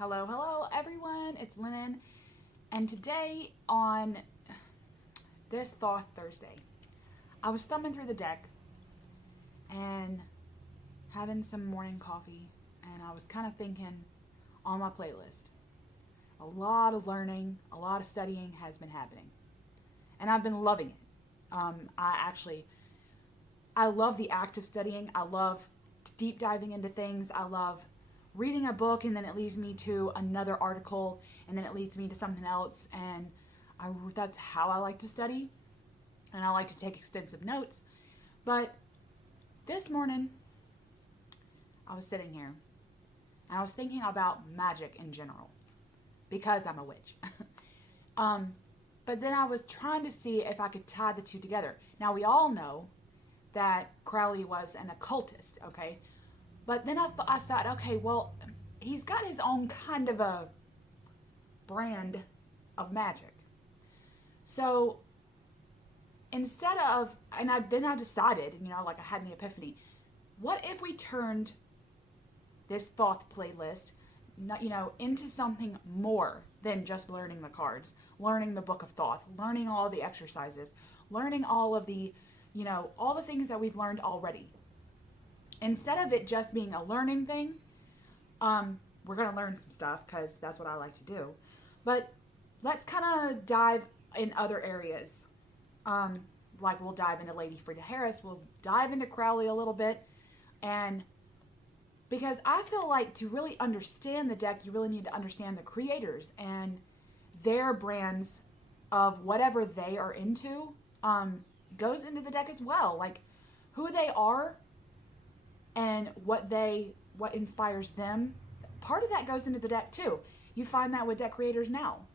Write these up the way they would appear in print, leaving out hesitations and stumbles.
Hello everyone, it's Linen, and today on this Thoth Thursday, I was thumbing through the deck and having some morning coffee, and I was kind of thinking on my playlist. A lot of learning, a lot of studying has been happening, and I've been loving it. I love the act of studying. I love deep diving into things. I love reading a book and then it leads me to another article and then it leads me to something else, and that's how I like to study, and I like to take extensive notes. But this morning I was sitting here and I was thinking about magic in general because I'm a witch. But then I was trying to see if I could tie the two together. Now we all know that Crowley was an occultist, okay? But then I thought, okay, well, he's got his own kind of a brand of magic. So instead of, then I decided, I had an epiphany. What if we turned this Thoth playlist, into something more than just learning the cards, learning the Book of Thoth, learning all the exercises, learning all of the, all the things that we've learned already. Instead of it just being a learning thing, we're going to learn some stuff because that's what I like to do. But let's kind of dive in other areas. Like we'll dive into Lady Frida Harris. We'll dive into Crowley a little bit. And because I feel like to really understand the deck, you really need to understand the creators and their brands of whatever they are into goes into the deck as well. Like who they are and what inspires them. Part of that goes into the deck too. You find that with deck creators now.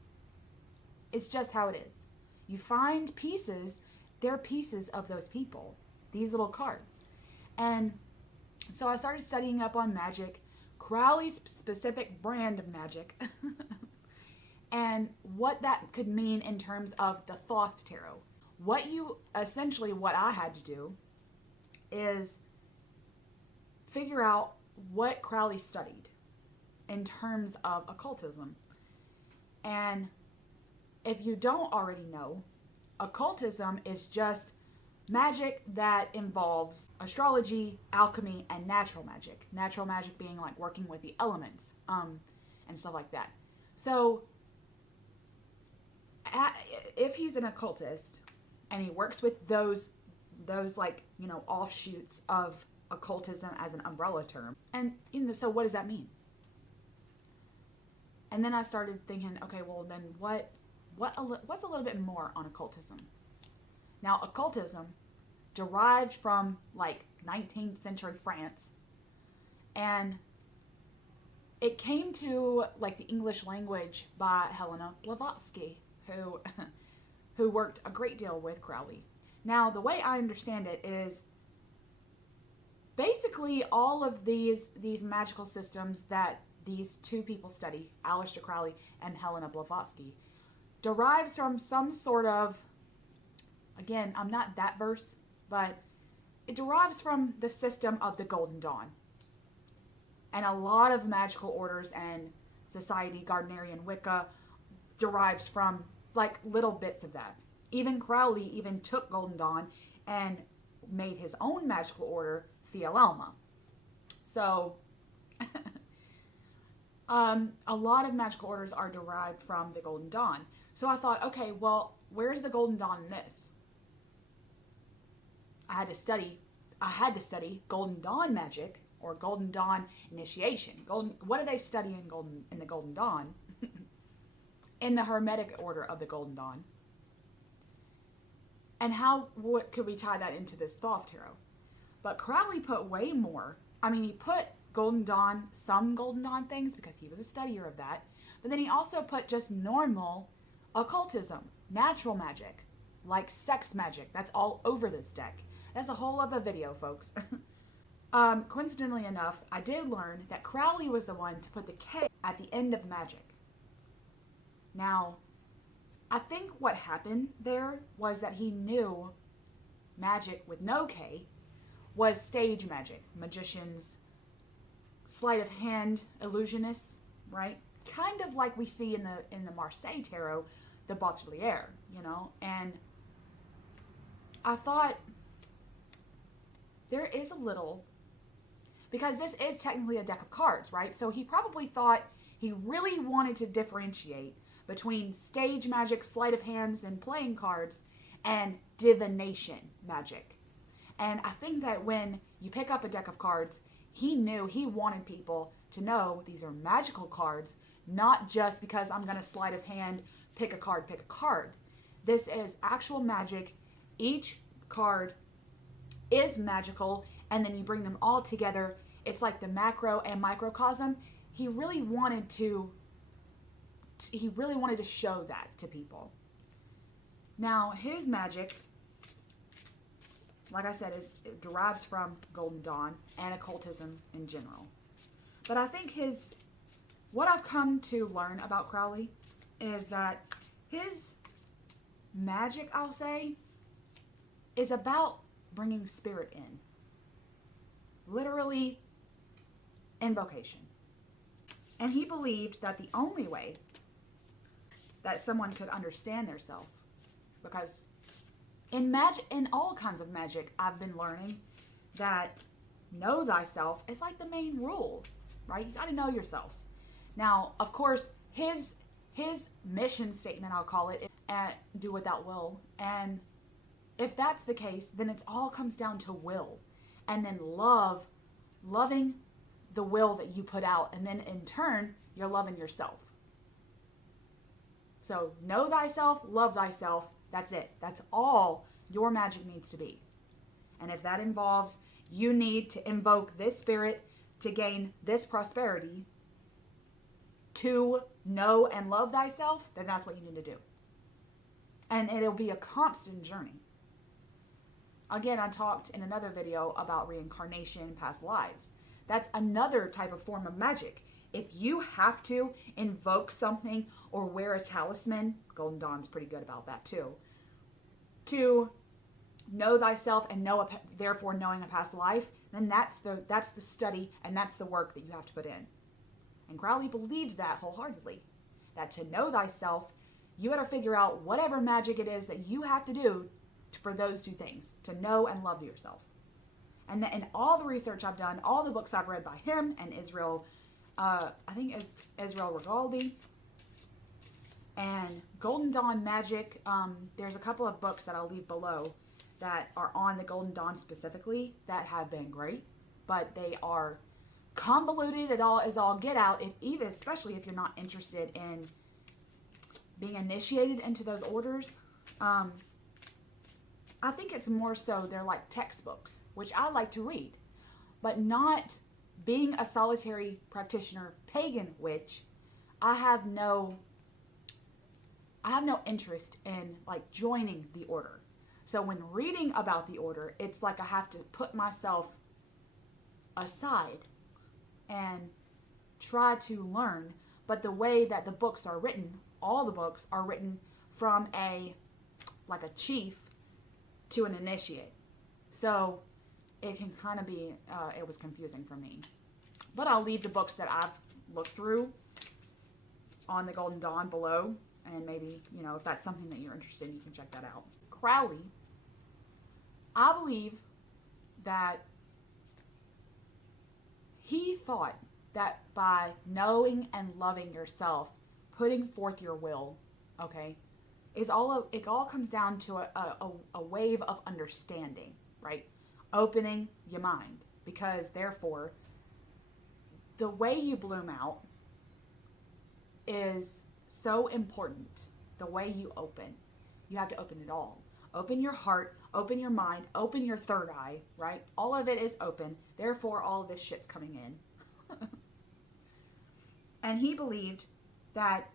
It's just how it is. You find pieces, they're pieces of those people, these little cards. And so I started studying up on Magick, Crowley's specific brand of magic, and what that could mean in terms of the Thoth Tarot. What I had to do is figure out what Crowley studied in terms of occultism. And if you don't already know, occultism is just magic that involves astrology, alchemy, and natural magic. Natural magic being like working with the elements and stuff like that. So if he's an occultist and he works with those offshoots of occultism as an umbrella term, and so what does that mean? And then I started thinking, okay, well then what's a little bit more on occultism? Now occultism derived from 19th century France, and it came to the English language by Helena Blavatsky, who worked a great deal with Crowley. Now the way I understand it is basically all of these magical systems that these two people study, Aleister Crowley and Helena Blavatsky, derives from some sort of, again, I'm not that versed, but it derives from the system of the Golden Dawn. And a lot of magical orders and society, Gardnerian Wicca, derives from little bits of that. Even Crowley even took Golden Dawn and made his own magical order, Thelema. So a lot of magical orders are derived from the Golden Dawn. So I thought, okay, well, where's the Golden Dawn in this? I had to study Golden Dawn magic or Golden Dawn initiation. What do they study in the Golden Dawn? In the Hermetic order of the Golden Dawn. And what could we tie that into this Thoth Tarot? But Crowley put way more. He put Golden Dawn, some Golden Dawn things because he was a studier of that. But then he also put just normal occultism, natural magic, like sex magic. That's all over this deck. That's a whole other video, folks. Coincidentally enough, I did learn that Crowley was the one to put the K at the end of magic. Now, I think what happened there was that he knew magic with no K was stage magic, magicians, sleight of hand illusionists, right? kind of like we see in the Marseille tarot, the Baudelaire, and I thought there is a little, because this is technically a deck of cards, right? So he probably thought he really wanted to differentiate between stage magic, sleight of hands, and playing cards, and divination magic. And I think that when you pick up a deck of cards, he knew he wanted people to know these are magical cards, not just because I'm going to sleight of hand, pick a card. This is actual magic. Each card is magical, and then you bring them all together. It's like the macro and microcosm. He really wanted to show that to people. Now, his magic, like I said, it derives from Golden Dawn and occultism in general. But I think what I've come to learn about Crowley is that his magic, I'll say, is about bringing spirit in. Literally, invocation. And he believed that the only way that someone could understand their self, because in all kinds of magic, I've been learning that know thyself is like the main rule, right? You got to know yourself. Now, of course, his mission statement, I'll call it, do what thou will. And if that's the case, then it all comes down to will. And then loving the will that you put out. And then in turn, you're loving yourself. So know thyself, love thyself. That's it. That's all your magic needs to be. And if that involves you need to invoke this spirit to gain this prosperity, to know and love thyself, then that's what you need to do. And it'll be a constant journey. Again, I talked in another video about reincarnation, past lives. That's another type of form of magic. If you have to invoke something or wear a talisman, Golden Dawn's pretty good about that too, to know thyself and therefore knowing a past life, then that's the study and that's the work that you have to put in. And Crowley believed that wholeheartedly, that to know thyself, you got to figure out whatever magic it is that you have to do for those two things, to know and love yourself. And in all the research I've done, all the books I've read by him and Israel, I think it's Israel Regaldi, and Golden Dawn Magic, there's a couple of books that I'll leave below that are on the Golden Dawn specifically that have been great, but they are convoluted at all as all get out, especially if you're not interested in being initiated into those orders. I think it's more so they're like textbooks, which I like to read, but not being a solitary practitioner pagan witch. I have no interest in like joining the order. So when reading about the order, it's like I have to put myself aside and try to learn. But the way that the books are written, all the books are written from a chief to an initiate. So it can kind of be, it was confusing for me. But I'll leave the books that I've looked through on the Golden Dawn below. And maybe, if that's something that you're interested in, you can check that out. Crowley, I believe that he thought that by knowing and loving yourself, putting forth your will, okay, it all comes down to a wave of understanding, right? Opening your mind, because therefore, the way you bloom out is so important. The way you open. You have to open it all. Open your heart, open your mind, open your third eye, right? All of it is open. Therefore, all of this shit's coming in. And he believed that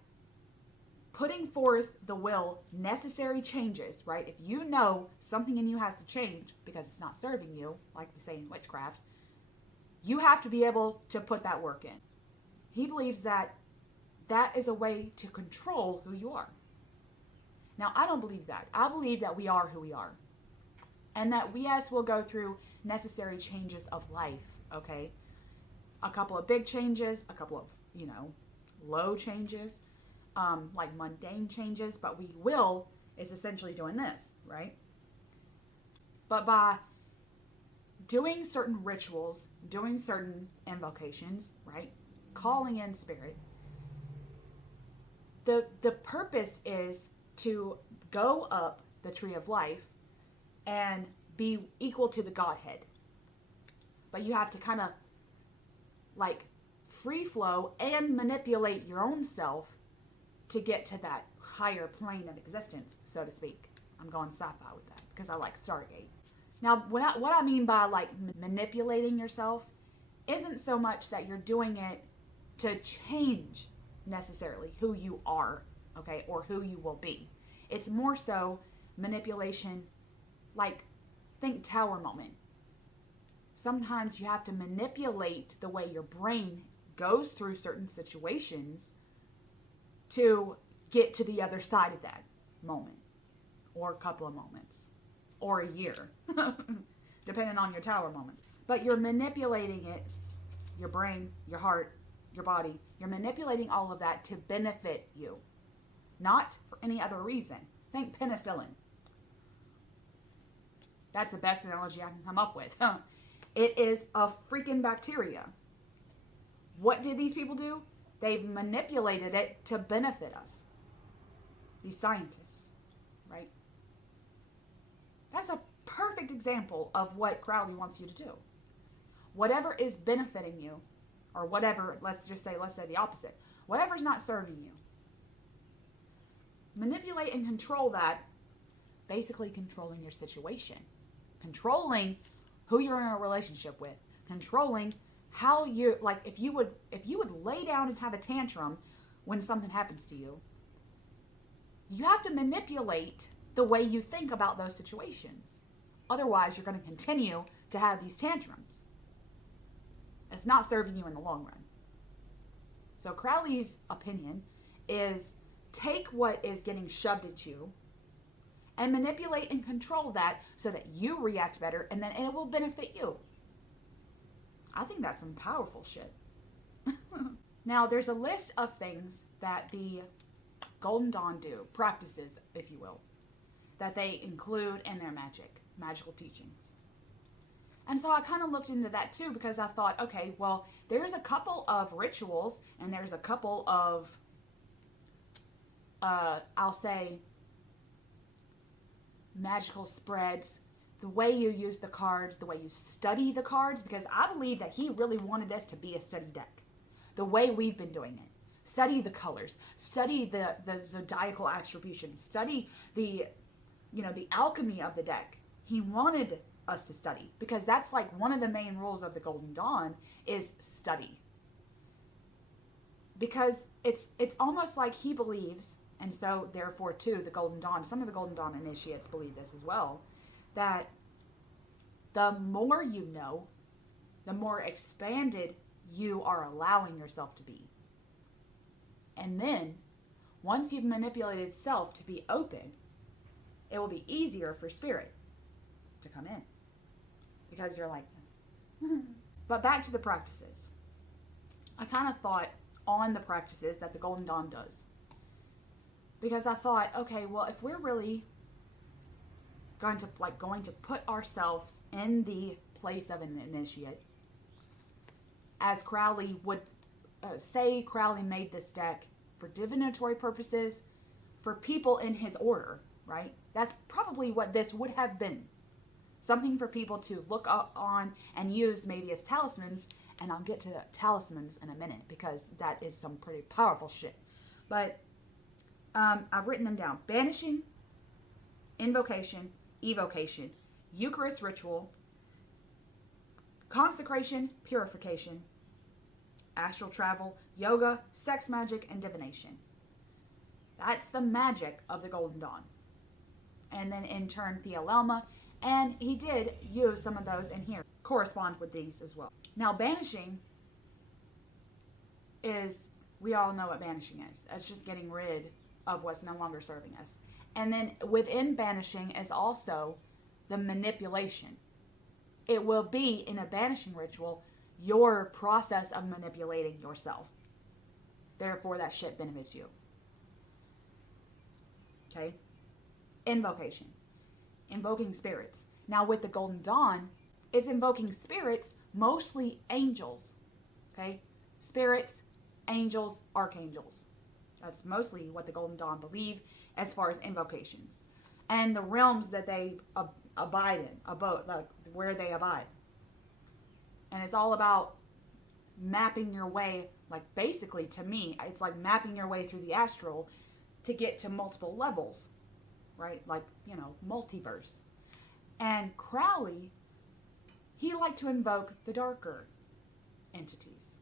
putting forth the will, necessary changes, right? If you know something in you has to change because it's not serving you, like we say in witchcraft, you have to be able to put that work in. He believes that that is a way to control who you are. Now, I don't believe that. I believe that we are who we are. And that we, yes, will go through necessary changes of life, okay? A couple of big changes, a couple of, low changes, like mundane changes, but we will is essentially doing this, right? But by doing certain rituals, doing certain invocations, right? Calling in spirit, the purpose is to go up the tree of life and be equal to the Godhead. But you have to kind of like free flow and manipulate your own self to get to that higher plane of existence, so to speak. I'm going sci-fi with that because I like Stargate. Now, what I mean by like manipulating yourself isn't so much that you're doing it to change necessarily who you are, okay, or who you will be. It's more so manipulation, like think tower moment. Sometimes you have to manipulate the way your brain goes through certain situations to get to the other side of that moment, or a couple of moments, or a year, depending on your tower moment. But you're manipulating it, your brain, your heart, your body. You're manipulating all of that to benefit you, not for any other reason. Think penicillin. That's the best analogy I can come up with. It is a freaking bacteria. What did these people do? They've manipulated it to benefit us. These scientists, right? That's a perfect example of what Crowley wants you to do. Whatever is benefiting you, or whatever, let's say the opposite. Whatever's not serving you. Manipulate and control that, basically controlling your situation. Controlling who you're in a relationship with. Controlling how you, like if you would lay down and have a tantrum when something happens to you, you have to manipulate the way you think about those situations. Otherwise, you're going to continue to have these tantrums. It's not serving you in the long run. So Crowley's opinion is take what is getting shoved at you and manipulate and control that so that you react better, and then it will benefit you. I think that's some powerful shit. Now, there's a list of things that the Golden Dawn do, practices, if you will, that they include in their magical teachings. And so I kind of looked into that too, because I thought, okay, well, there's a couple of rituals and there's a couple of, I'll say, magical spreads, the way you use the cards, the way you study the cards, because I believe that he really wanted this to be a study deck, the way we've been doing it. Study the colors, study the zodiacal attribution, study the alchemy of the deck. He wanted us to study, because that's like one of the main rules of the Golden Dawn is study. Because it's almost like he believes, and so therefore too the Golden Dawn, some of the Golden Dawn initiates believe this as well, that the more you know, the more expanded you are allowing yourself to be. And then once you've manipulated self to be open, it will be easier for spirit to come in, because you're like this. But back to the practices. I kind of thought on the practices that the Golden Dawn does, because I thought, okay, well, if we're really going to put ourselves in the place of an initiate, as Crowley would say, Crowley made this deck for divinatory purposes, for people in his order, right? That's probably what this would have been. Something for people to look up on and use maybe as talismans, and I'll get to talismans in a minute, because that is some pretty powerful shit. But I've written them down. Banishing, invocation, evocation, Eucharist ritual, consecration, purification, astral travel, yoga, sex magic, and divination. That's the magic of the Golden Dawn. And then in turn, Thelema, and he did use some of those in here, correspond with these as well. Now, banishing is, we all know what banishing is. It's just getting rid of what's no longer serving us. And then within banishing is also the manipulation. It will be, in a banishing ritual, your process of manipulating yourself. Therefore, that shit benefits you. Okay? Invocation. Invoking spirits. Now, with the Golden Dawn, it's invoking spirits, mostly angels. Okay? Spirits, angels, archangels. That's mostly what the Golden Dawn believe as far as invocations. And the realms that they abide in, like where they abide. And it's all about mapping your way, like basically to me, it's like mapping your way through the astral to get to multiple levels, right? Like, multiverse. And Crowley, he liked to invoke the darker entities.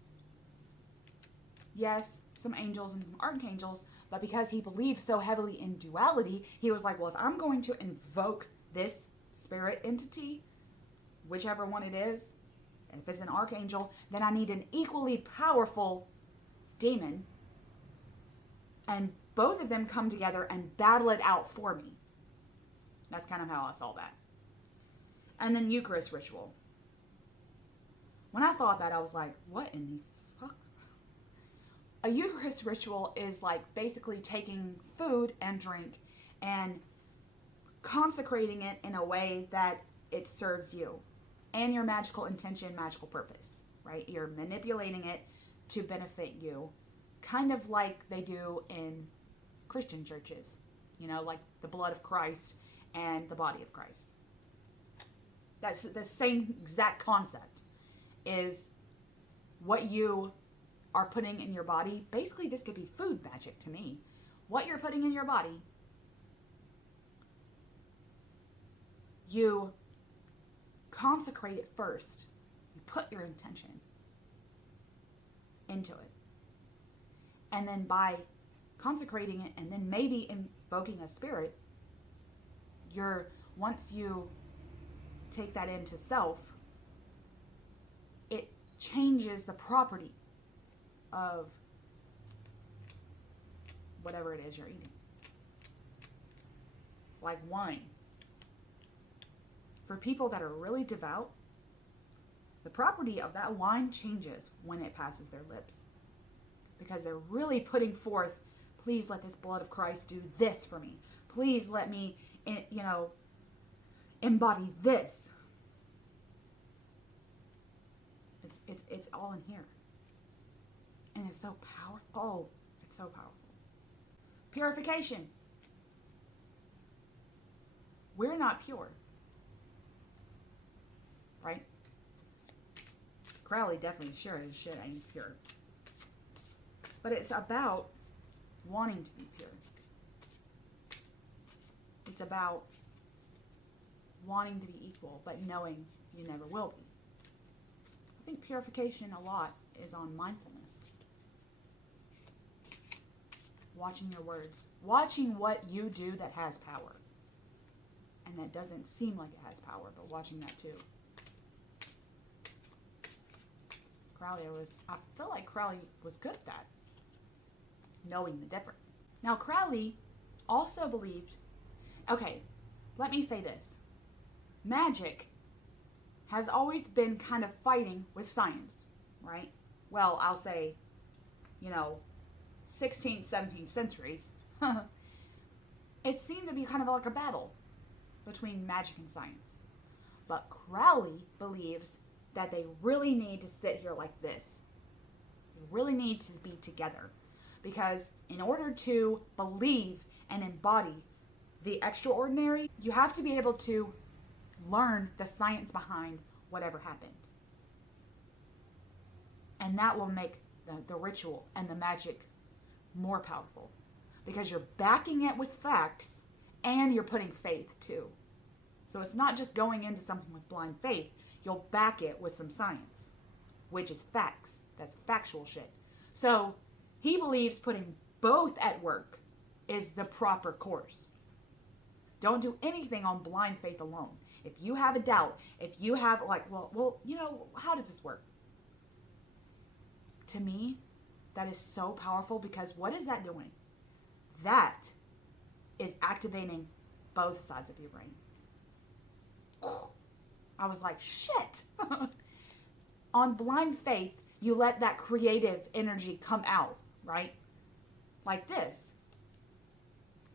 Yes, some angels and some archangels, but because he believed so heavily in duality, he was like, well, if I'm going to invoke this spirit entity, whichever one it is, and if it's an archangel, then I need an equally powerful demon. And both of them come together and battle it out for me. That's kind of how I saw that. And then Eucharist ritual. When I thought that, I was like, what in the fuck? A Eucharist ritual is like basically taking food and drink and consecrating it in a way that it serves you and your magical intention, magical purpose, right? You're manipulating it to benefit you, kind of like they do in Christian churches, like the blood of Christ and the body of Christ. That's the same exact concept, is what you are putting in your body. Basically, this could be food magic to me. What you're putting in your body, you consecrate it first. You put your intention into it. And then by consecrating it and then maybe invoking a spirit, once you take that into self, it changes the property of whatever it is you're eating. Like wine. For people that are really devout, the property of that wine changes when it passes their lips. Because they're really putting forth, please let this blood of Christ do this for me. Please let me, embody this. It's all in here. And it's so powerful. It's so powerful. Purification. We're not pure. Right? Crowley definitely sure as shit ain't pure. But it's about wanting to be pure. It's about wanting to be equal, but knowing you never will be. I think purification a lot is on mindfulness. Watching your words. Watching what you do that has power. And that doesn't seem like it has power, but watching that too. I feel like Crowley was good at that. Knowing the difference. Now, Crowley also believed, okay, let me say this. Magic has always been kind of fighting with science, right? Well, I'll say, 16th, 17th centuries. It seemed to be kind of like a battle between magic and science. But Crowley believes that they really need to sit here like this. They really need to be together. Because in order to believe and embody the extraordinary, you have to be able to learn the science behind whatever happened. And that will make the ritual and the magic more powerful. Because you're backing it with facts and you're putting faith too. So it's not just going into something with blind faith. You'll back it with some science, which is facts. That's factual shit. So he believes putting both at work is the proper course. Don't do anything on blind faith alone. If you have a doubt, if you have how does this work? To me, that is so powerful because what is that doing? That is activating both sides of your brain. I was like, shit. On blind faith, you let that creative energy come out. right? Like this.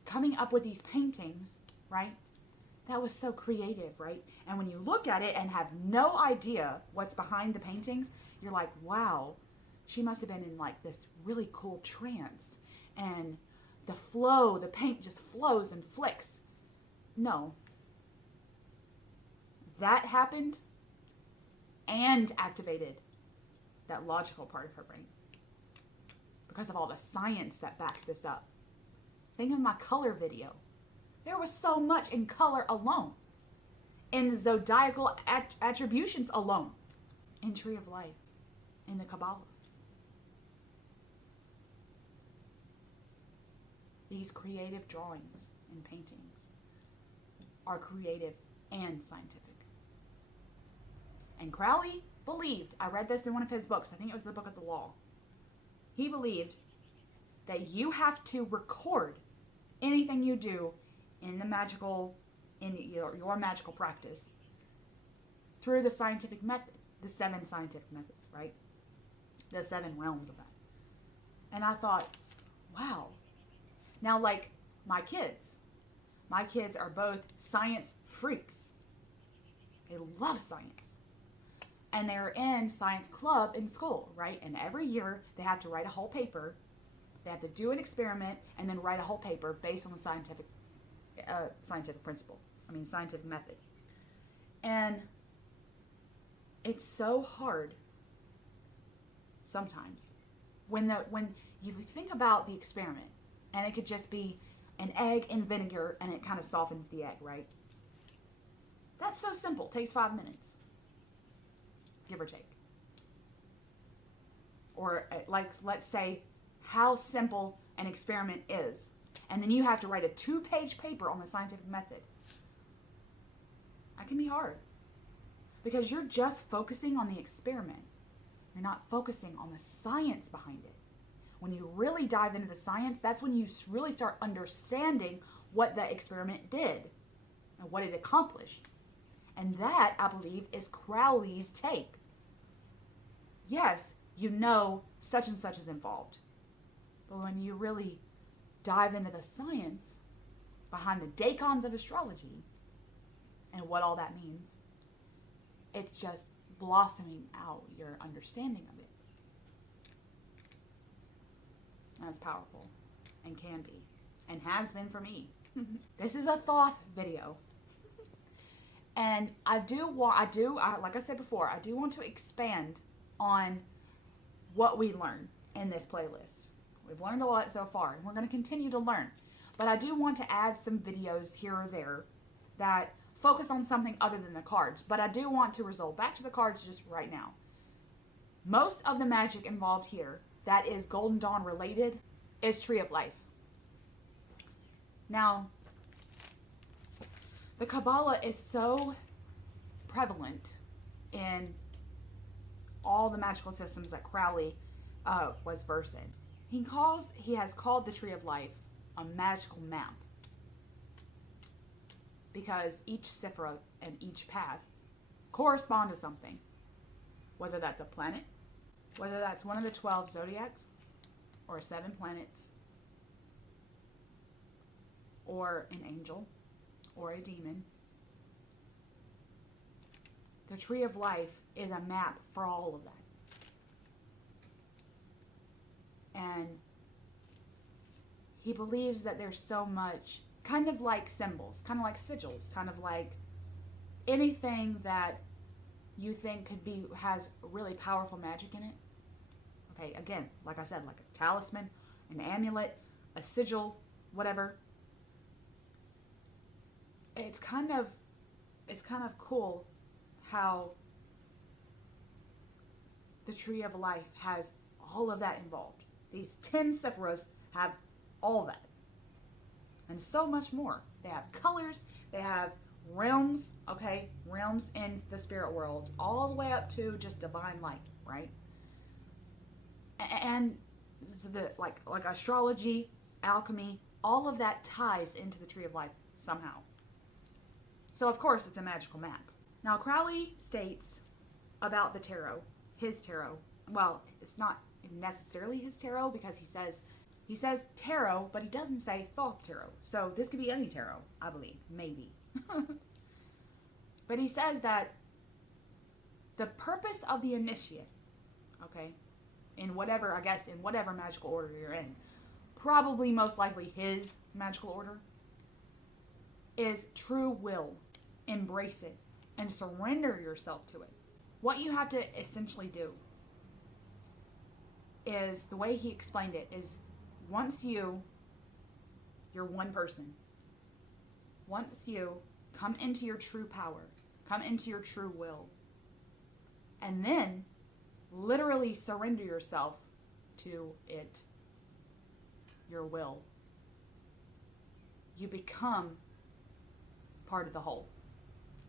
Coming up with these paintings, right? That was so creative, right? And when you look at it and have no idea what's behind the paintings, you're like, wow, she must have been in like this really cool trance. And the flow, the paint just flows and flicks. No. That happened and activated that logical part of her brain because of all the science that backs this up. Think of my color video. There was so much in color alone, in zodiacal attributions alone, in Tree of Life, in the Kabbalah. These creative drawings and paintings are creative and scientific. And Crowley believed, I read this in one of his books, I think it was the Book of the Law. He believed that you have to record anything you do in the magical, in your magical practice through the scientific method, the 7 scientific methods, right? The 7 realms of that. And I thought, wow. Now, like my kids are both science freaks. They love science. And they're in science club in school, right? And every year they have to write a whole paper. They have to do an experiment and then write a whole paper based on the scientific principle. Scientific method. And it's so hard sometimes when you think about the experiment, and it could just be an egg in vinegar and it kind of softens the egg, right? That's so simple. It takes 5 minutes, give or take. Or like, let's say how simple an experiment is. And then you have to write a 2-page paper on the scientific method. That can be hard. Because you're just focusing on the experiment. You're not focusing on the science behind it. When you really dive into the science, that's when you really start understanding what the experiment did and what it accomplished. And that, I believe, is Crowley's take. Yes, you know such and such is involved. But when you really dive into the science behind the decans of astrology and what all that means, it's just blossoming out your understanding of it. That's powerful and can be and has been for me. This is a Thoth video. And like I said before, I do want to expand on what we learn in this playlist. We've learned a lot so far, and we're going to continue to learn. But I do want to add some videos here or there that focus on something other than the cards. But I do want to result back to the cards just right now. Most of the magic involved here that is Golden Dawn related is Tree of Life. Now, the Kabbalah is so prevalent in all the magical systems that Crowley was versed in. He has called the Tree of Life a magical map because each Sephira and each path correspond to something, whether that's a planet, whether that's one of the 12 zodiacs, or 7 planets, or an angel, or a demon. The Tree of Life is a map for all of that. And he believes that there's so much, kind of like symbols, kind of like sigils, kind of like anything that you think has really powerful magic in it. Okay, again, like I said, like a talisman, an amulet, a sigil, whatever. It's kind of cool how the Tree of Life has all of that involved. These 10 Sephiras have all that. And so much more. They have colors, they have realms, okay? Realms in the spirit world, all the way up to just divine light, right? And the like astrology, alchemy, all of that ties into the Tree of Life somehow. So of course it's a magical map. Now Crowley states about the tarot, his tarot. Well, it's not necessarily his tarot, because he says tarot, but he doesn't say Thoth tarot. So this could be any tarot, I believe, maybe. But he says that the purpose of the initiate, okay, in whatever magical order you're in, probably most likely his magical order, is true will. Embrace it and surrender yourself to it. What you have to essentially do is, the way he explained it, is once you're one person, once you come into your true power, come into your true will, and then literally surrender yourself to it, your will, you become part of the whole.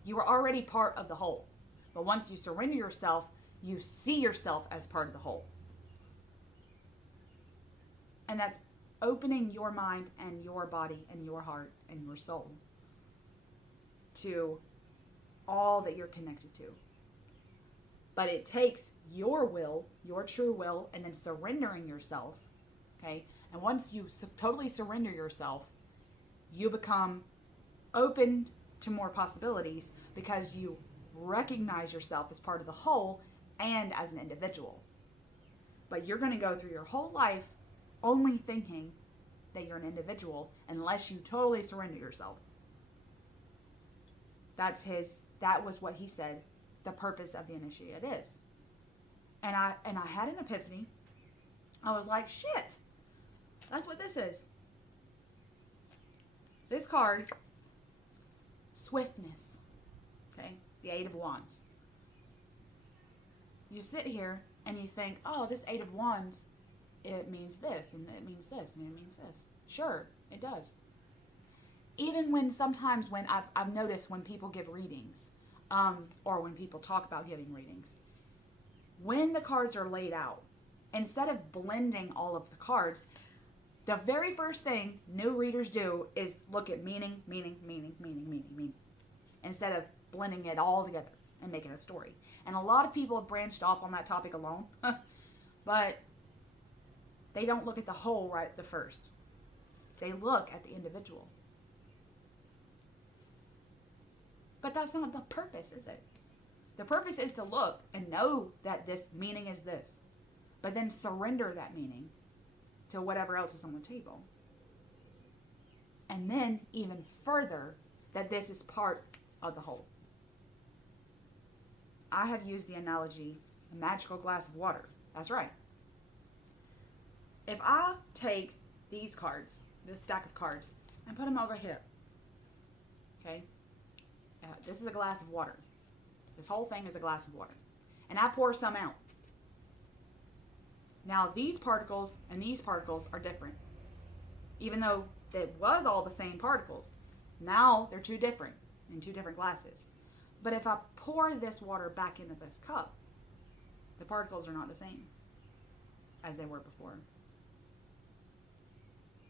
You are already part of the whole. But once you surrender yourself, you see yourself as part of the whole. And that's opening your mind and your body and your heart and your soul to all that you're connected to. But it takes your will, your true will, and then surrendering yourself, okay? And once you totally surrender yourself, you become open to more possibilities, because you recognize yourself as part of the whole and as an individual. But you're going to go through your whole life only thinking that you're an individual unless you totally surrender yourself. That was what he said the purpose of the initiate is. And I had an epiphany. I was like, shit, that's what this is. This card, swiftness, okay, the Eight of Wands. You sit here and you think, oh, this Eight of Wands, it means this, and it means this, and it means this. Sure, it does. Even when sometimes when I've noticed when people give readings, or when people talk about giving readings, when the cards are laid out, instead of blending all of the cards, the very first thing new readers do is look at meaning, instead of blending it all together and making a story. And a lot of people have branched off on that topic alone, but they don't look at the whole right at the first. They look at the individual. But that's not the purpose, is it? The purpose is to look and know that this meaning is this, but then surrender that meaning to whatever else is on the table. And then even further, that this is part of the whole. I have used the analogy, a magical glass of water. That's right. If I take these cards, this stack of cards, and put them over here, okay? This is a glass of water. This whole thing is a glass of water. And I pour some out. Now, these particles and these particles are different. Even though it was all the same particles, now they're two different in two different glasses. But if I pour this water back into this cup, the particles are not the same as they were before.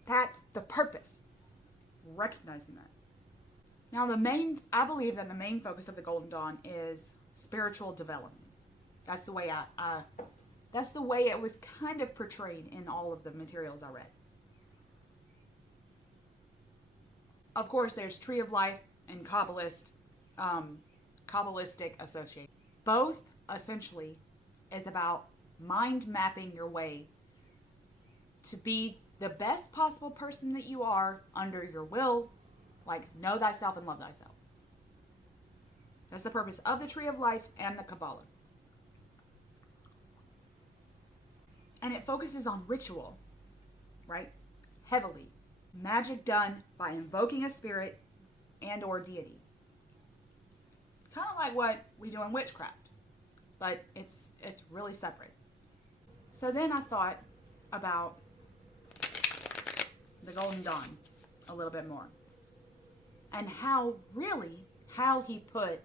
That's the purpose. Recognizing that. Now, I believe that the main focus of the Golden Dawn is spiritual development. That's the way that's the way it was kind of portrayed in all of the materials I read. Of course, there's Tree of Life and Kabbalistic association. Both essentially is about mind mapping your way to be the best possible person that you are under your will, like know thyself and love thyself. That's the purpose of the Tree of Life and the Kabbalah. And it focuses on ritual, right? Heavily. Magic done by invoking a spirit and or deity. Kind of like what we do in witchcraft, but it's really separate. So then I thought about the Golden Dawn a little bit more. And how he put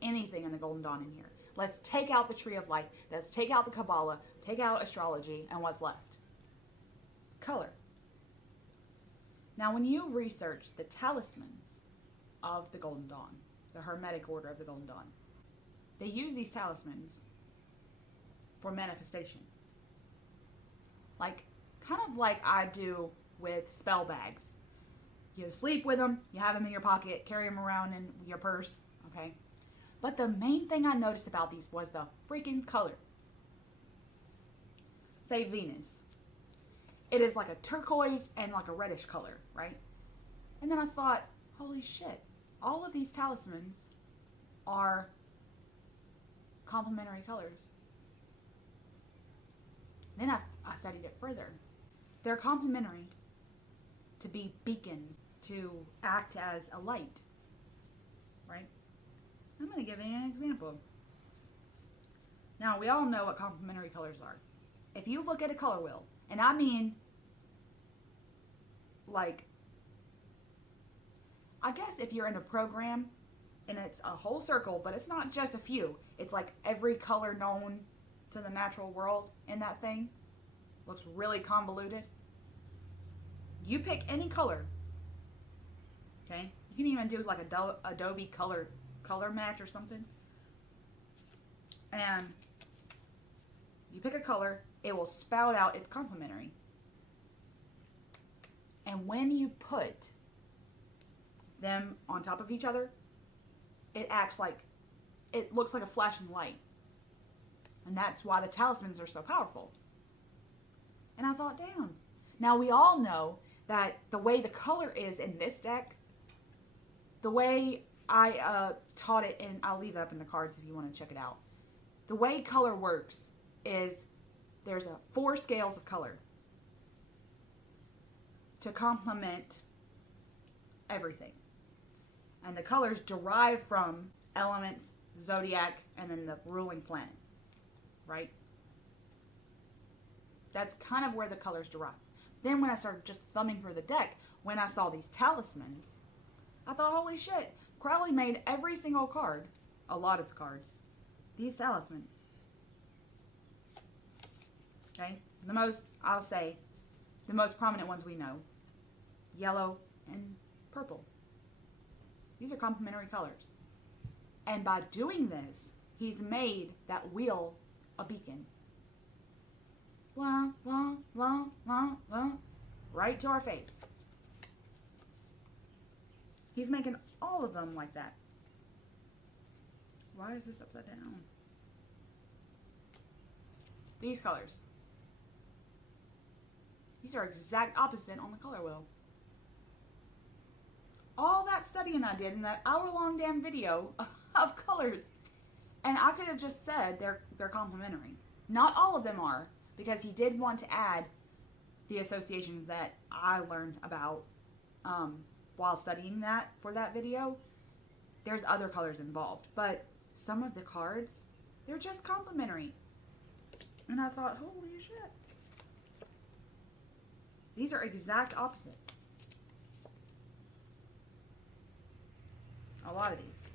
anything in the Golden Dawn in here. Let's take out the Tree of Life. Let's take out the Kabbalah, take out astrology, and what's left? Color. Now, when you research the talismans of the Golden Dawn, the Hermetic order of the Golden Dawn, they use these talismans for manifestation. like kind of like I do with spell bags. You sleep with them, you have them in your pocket, carry them around in your purse, okay? But the main thing I noticed about these was the freaking color. Say Venus. It is like a turquoise and like a reddish color, right? And then I thought, holy shit, all of these talismans are complementary colors. Then I studied it further. They're complementary to be beacons, to act as a light, right? I'm going to give you an example. Now, we all know what complementary colors are. If you look at a color wheel, and I mean, like, I guess if you're in a program and it's a whole circle, but it's not just a few. It's like every color known to the natural world in that thing. Looks really convoluted. You pick any color, okay? You can even do like a Adobe color match or something. And you pick a color, it will spout out its complementary. And when you put them on top of each other, it looks like a flashing light. And that's why the talismans are so powerful. And I thought, damn. Now we all know that the way the color is in this deck, the way I taught it, and I'll leave it up in the cards if you want to check it out. The way color works is there's 4 scales of color to complement everything. And the colors derive from elements, zodiac, and then the ruling planet, right? That's kind of where the colors derive. Then when I started just thumbing through the deck, when I saw these talismans, I thought, holy shit, Crowley made every single card, a lot of the cards, these talismans. Okay? The most prominent ones we know, yellow and purple. These are complementary colors. And by doing this, he's made that wheel a beacon. Blah, blah, blah, blah, blah. Right to our face. He's making all of them like that. Why is this upside down? These colors. These are exact opposite on the color wheel. All that studying I did in that hour-long damn video of colors. And I could have just said they're complementary. Not all of them are, because he did want to add the associations that I learned about while studying that for that video. There's other colors involved, but some of the cards, they're just complementary. And I thought, holy shit. These are exact opposite. A lot of these.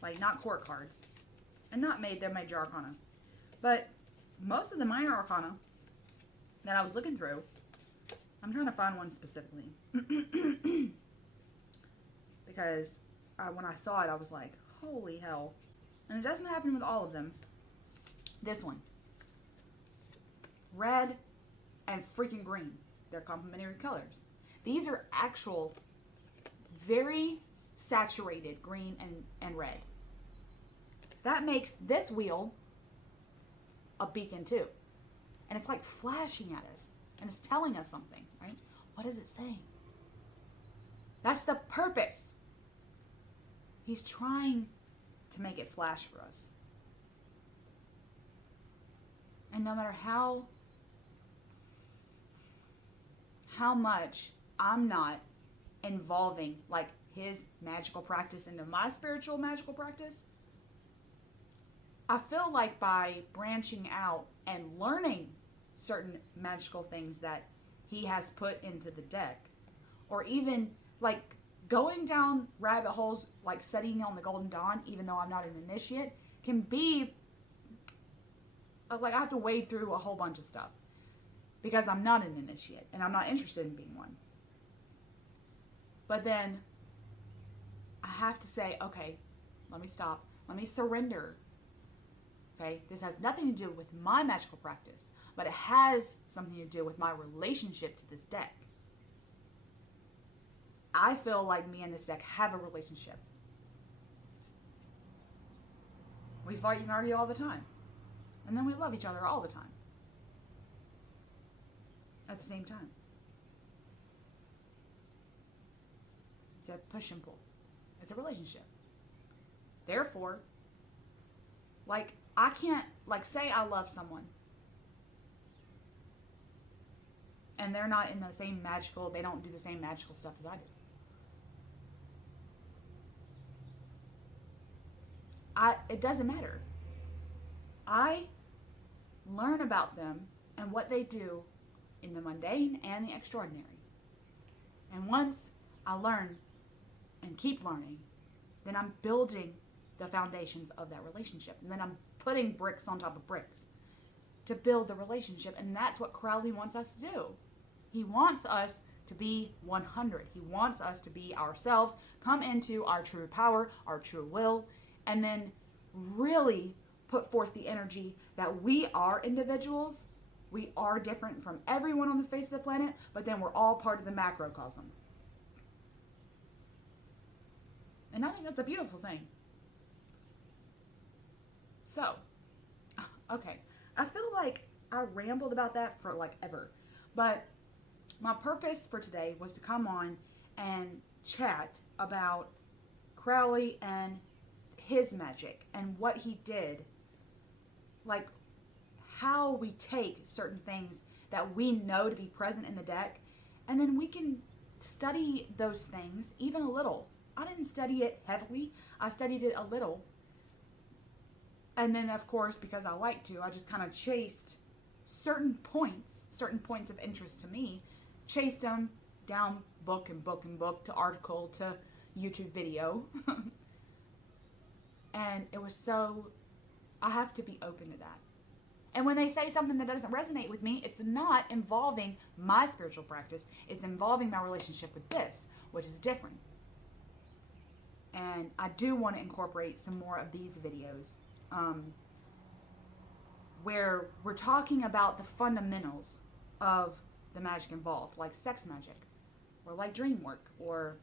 Like, not court cards. And they're major arcana. But most of the minor arcana that I was looking through, I'm trying to find one specifically. Because when I saw it, I was like, holy hell. And it doesn't happen with all of them. This one. Red and freaking green. They're complementary colors. These are actual, very saturated green and red. That makes this wheel a beacon too. And it's like flashing at us. And it's telling us something, right? What is it saying? That's the purpose. He's trying to make it flash for us. And no matter how much I'm not involving like his magical practice into my spiritual magical practice, I feel like by branching out and learning certain magical things that he has put into the deck, or even like going down rabbit holes like studying on the Golden Dawn, even though I'm not an initiate, can be like I have to wade through a whole bunch of stuff because I'm not an initiate and I'm not interested in being one. But then I have to say, okay, let me stop. Let me surrender. Okay, this has nothing to do with my magical practice. but it has something to do with my relationship to this deck. I feel like me and this deck have a relationship. We fight and argue all the time. And then we love each other all the time. At the same time. It's a push and pull. It's a relationship. Therefore, like, I can't, like, say I love someone. And they're not in the same magical, they don't do the same magical stuff as I do. It doesn't matter. I learn about them and what they do in the mundane and the extraordinary. And once I learn and keep learning, then I'm building the foundations of that relationship. And then I'm putting bricks on top of bricks to build the relationship. And that's what Crowley wants us to do. He wants us to be 100. He wants us to be ourselves, come into our true power, our true will, and then really put forth the energy that we are individuals. We are different from everyone on the face of the planet, but then we're all part of the macrocosm. And I think that's a beautiful thing. So, okay. I feel like I rambled about that for like ever. But my purpose for today was to come on and chat about Crowley and his magic and what he did. Like, how we take certain things that we know to be present in the deck, and then we can study those things even a little. I didn't study it heavily. I studied it a little. And then, of course, because I like to, I just kind of chased certain points of interest to me, chased them down book and book and book to article to YouTube video. And it was so, I have to be open to that. And when they say something that doesn't resonate with me, it's not involving my spiritual practice. It's involving my relationship with this, which is different. And I do want to incorporate some more of these videos where we're talking about the fundamentals of the magic involved, like sex magic, or like dream work, or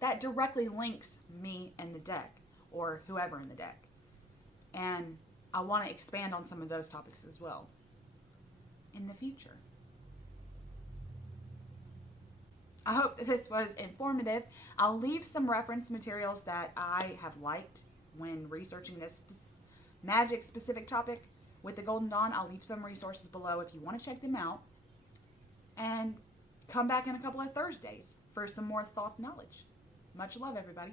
that directly links me and the deck, or whoever in the deck. And I want to expand on some of those topics as well in the future. I hope this was informative. I'll leave some reference materials that I have liked when researching this magic specific topic with the Golden Dawn. I'll leave some resources below if you want to check them out. And come back in a couple of Thursdays for some more Thoth knowledge. Much love, everybody.